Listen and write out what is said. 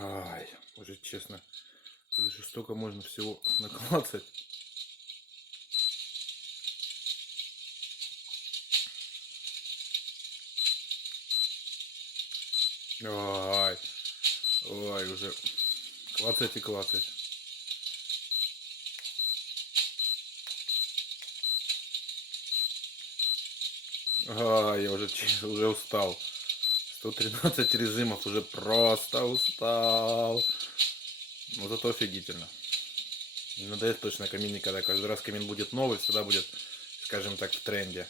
Ай, уже честно, это же столько можно всего наклацать. Ай, ой, уже клацать и клацать. Ай, я уже, уже устал. 113 режимов, уже просто устал. Но зато офигительно. Не надоест точно камин никогда. Каждый раз камин будет новый, всегда будет, скажем так, в тренде.